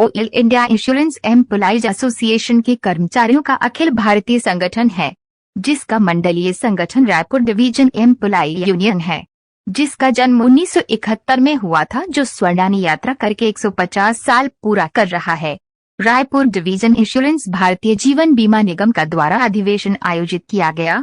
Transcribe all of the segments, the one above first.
All India insurance employees association के कर्मचारियों का अखिल भारतीय संगठन है, जिसका मंडलीय संगठन रायपुर डिवीजन एम्प्लॉई यूनियन है, जिसका जन्म 1971 में हुआ था, जो स्वर्णानी यात्रा करके 150 साल पूरा कर रहा है। रायपुर डिवीजन इंश्योरेंस भारतीय जीवन बीमा निगम का द्वारा अधिवेशन आयोजित किया गया।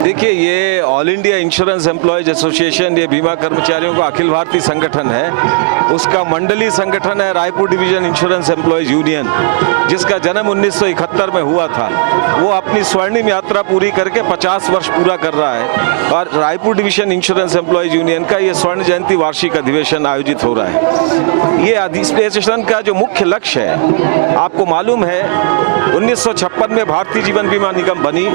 देखिए, ये all India insurance employees association, ये बीमा कर्मचारियों का अखिल भारतीय संगठन है। उसका मंडलीय संगठन है Raipur division insurance employees union, जिसका जन्म 1971 में हुआ था। वो अपनी स्वर्णिम यात्रा पूरी करके 50 वर्ष पूरा कर रहा है और Raipur division insurance employees union का ये स्वर्ण जयंती वार्षिक अधिवेशन आयोजित हो रहा है। ये अधिवेशन का जो मुख्य लक्ष्य है, आपको मालूम है 1956 में भारतीय जीवन बीमा निगम बनी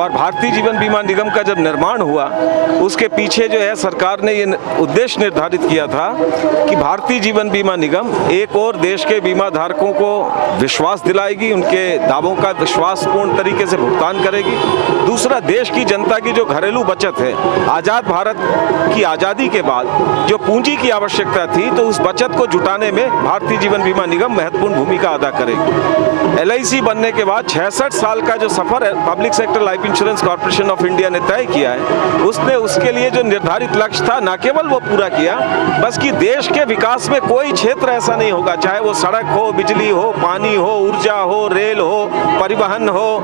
और भारतीय जीवन बीमा निगम का जब निर्माण निर्माण हुआ उसके पीछे जो है सरकार ने ये उद्देश्य निर्धारित किया था कि भारतीय जीवन बीमा निगम एक और देश के बीमा धारकों को विश्वास दिलाएगी, उनके दावों का विश्वासपूर्ण तरीके से भुगतान करेगी। दूसरा, देश की जनता की जो घरेलू बचत है, आज़ाद भारत की आज़ादी के बाद जो पूंजी की आवश्यकता थी, तो उस बचत को जुटाने में भारतीय जीवन बीमा निगम महत्वपूर्ण भूमिका अदा करेगी। LIC बनने के बाद 66 साल का जो सफर है public sector life insurance corporation of India ने तय किया है, उसने उसके लिए जो निर्धारित लक्ष्य था न केवल वो पूरा किया, बस कि देश के विकास में कोई क्षेत्र ऐसा नहीं होगा, चाहे वो सड़क हो, बिजली हो, पानी हो, ऊर्जा हो, रेल हो, परिवहन हो,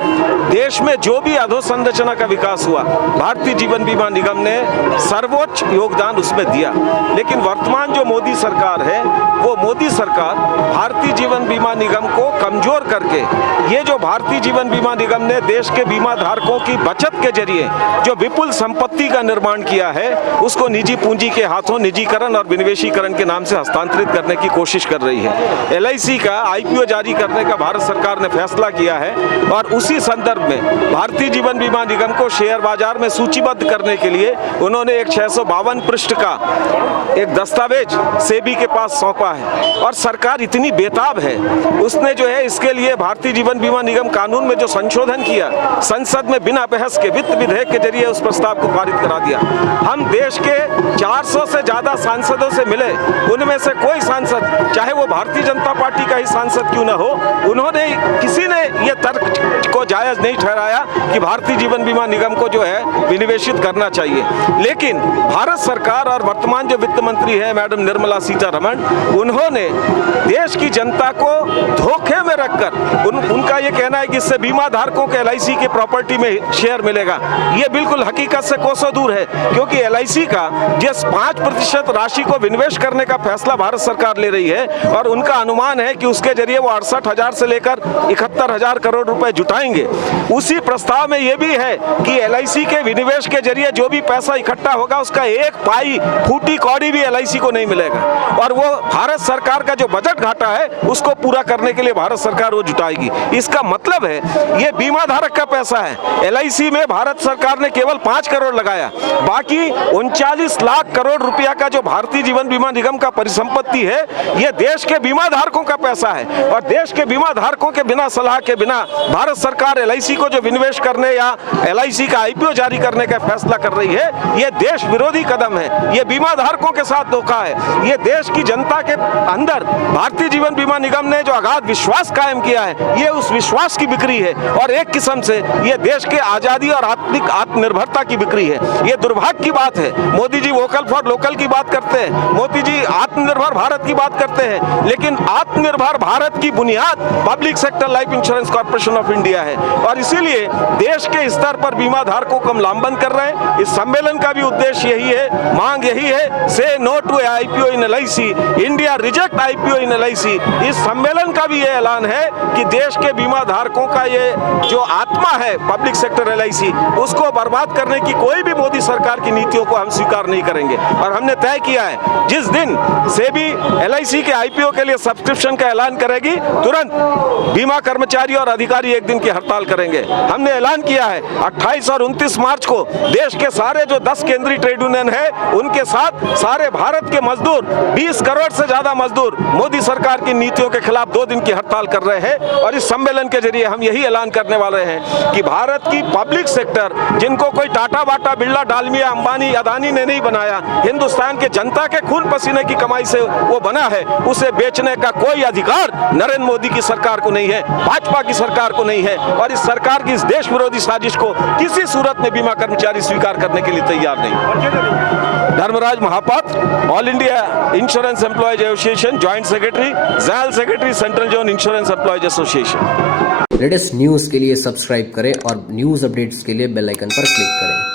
देश में जो भी अधोसंरचना का विकास हुआ, भारतीय जीवन बीमा निगम ने सर्वोच्च योगदान उसमें दिया। लेकिन वर्तमान जो मोदी सरकार है, वो मोदी सरकार भारतीय जीवन बीमा निगम को कमजोर करके, ये जो भारतीय जीवन बीमा निगम ने देश के बीमा धारकों की बचत के जरिए जो विपुल संपत्ति का निर्माण किया है, उसको निजी पूंजी के हाथों निजीकरण और विनिवेशीकरण के नाम से हस्तांतरित करने की कोशिश कर रही है। LIC का IPO जारी करने का भारत सरकार ने फैसला किया है और उसी संदर्भ में भारतीय जीवन बीमा निगम को शेयर बाजार में सूचीबद्ध करने के लिए उन्होंने एक 652 पृष्ठ का एक दस्तावेज सेबी के पास सौंपा है। और सरकार इतनी बेताब है, उसने जो है इसके लिए भारतीय जीवन बीमा निगम कानून में जो संशोधन किया, संसद में बिना बहस के वित्त विधेयक के जरिए उस प्रस्ताव को पारित करा दिया। हम देश के 400 से ज्यादा सांसदों से मिले, उनमें से कोई सांसद, चाहे वो भारतीय जनता पार्टी का ही सांसद क्यों न हो, उन्होंने किसी ने ये तर्क को जायज नहीं ठहराया कि भारतीय जीवन बीमा निगम को जो है विनिवेशित करना चाहिए। लेकिन भारत सरकार और वर्तमान जो वित्त मंत्री है मैडम निर्मला सीतारमण, उन्होंने देश की जनता को धोखे में रखकर उनका ये कहना है कि इससे बीमा धारकों के LIC के प्रॉपर्टी में शेयर मिलेगा, ये बिल्कुल हकीकत से कोसों दूर है। क्योंकि LIC का जिस 5% राशि को विनिवेश करने का फैसला भारत सरकार ले रही है और उनका अनुमान है कि उसके जरिए वो 68,000 से लेकर 71,000 करोड़ रुपए जुटाएंगे, उसी प्रस्ताव में ये भी है कि LIC के विनिवेश के जरिए जो भी पैसा इकट्ठा होगा उसका एक पाई फूटी कौड़ी भी LIC को नहीं मिलेगा और वो भारत सरकार का जो बजट घाटा है उसको पूरा करने के लिए भारत सरकार वो जुटाएगी। इसका मतलब है ये बीमा धारक का पैसा है। LIC में भारत सरकार ने केवल 5 करोड़ लगाया, बाकी 39 लाख करोड़ रुपया का जो भारतीय जीवन बीमा निगम का परिसंपत्ति है, ये देश के बीमा धारकों का पैसा है। और देश के बीमा धारकों के बिना सलाह के बिना भारत सरकार LIC को जो विनिवेश करने या LIC का IPO जारी करने का फैसला कर रही है, ये देश विरोधी कदम है, ये बीमा धारकों के साथ धोखा है। ये देश की जनता के अंदर भारतीय जीवन बीमा निगम ने जो अगाध विश्वास कायम किया है, ये उस विश्वास की बिक्री है और एक किस्म से ये देश के आजादी और आत्मनिर्भरता की बिक्री है। ये दुर्भाग्य की बात है। Modi ji vocal for local की बात करते हैं, मोदी जी आत्मनिर्भर भारत की बात करते हैं, लेकिन आत्मनिर्भर भारत की बुनियाद public sector life insurance corporation of India है। और इसीलिए देश के स्तर पर बीमा धारकों को हम लामबंद कर रहे हैं। इस सम्मेलन का भी उद्देश्य यही है, मांग यही है, say no to IPO in LIC, India reject IPO in LIC। इस सम्मेलन का भी ये ऐलान है कि देश के बीमा धारकों का ये जो आत्मा है पब्लिक सेक्टर LIC, उसको बर्बाद करने की कोई भी मोदी सरकार की नीतियों को हम स्वीकार नहीं करेंगे। और हमने तय किया है, जिस दिन सेबी LIC के IPO के लिए सब्सक्रिप्शन का ऐलान करेगी, तुरंत बीमा कर्मचारी और अधिकारी एक दिन की हड़ताल करेंगे। हमने ऐलान किया है 28 और 29 मार्च को देश के सारे जो 10 केंद्रीय ट्रेड यूनियन है, उनके साथ सारे भारत के मजदूर, 20 करोड़ से ज्यादा मजदूर मोदी सरकार की नीतियों के खिलाफ 2 दिन की हड़ताल कर रहे हैं। और इस सम्मेलन के जरिए हम यही ऐलान करने वाले हैं कि भारत की पब्लिक सेक्टर, जिनको कोई टाटा बाटा बिरला डालमिया अंबानी अदानी ने नहीं बनाया, हिंदुस्तान के जनता के खून पसीने की कमाई से वो बना है, उसे बेचने का कोई अधिकार नरेंद्र मोदी की सरकार को नहीं है, भाजपा की सरकार को नहीं है। और इस सरकार की इस देश विरोधी साजिश को किसी सूरत में बीमा कर्मचारी स्वीकार करने के लिए तैयार नहीं। Dharmaraj Mahapatra, all India insurance employees association, joint secretary, general secretary, central zone insurance employees association. Latest news के लिए सब्सक्राइब करें और न्यूज़ अपडेट्स के लिए बेल आइकन पर क्लिक करें।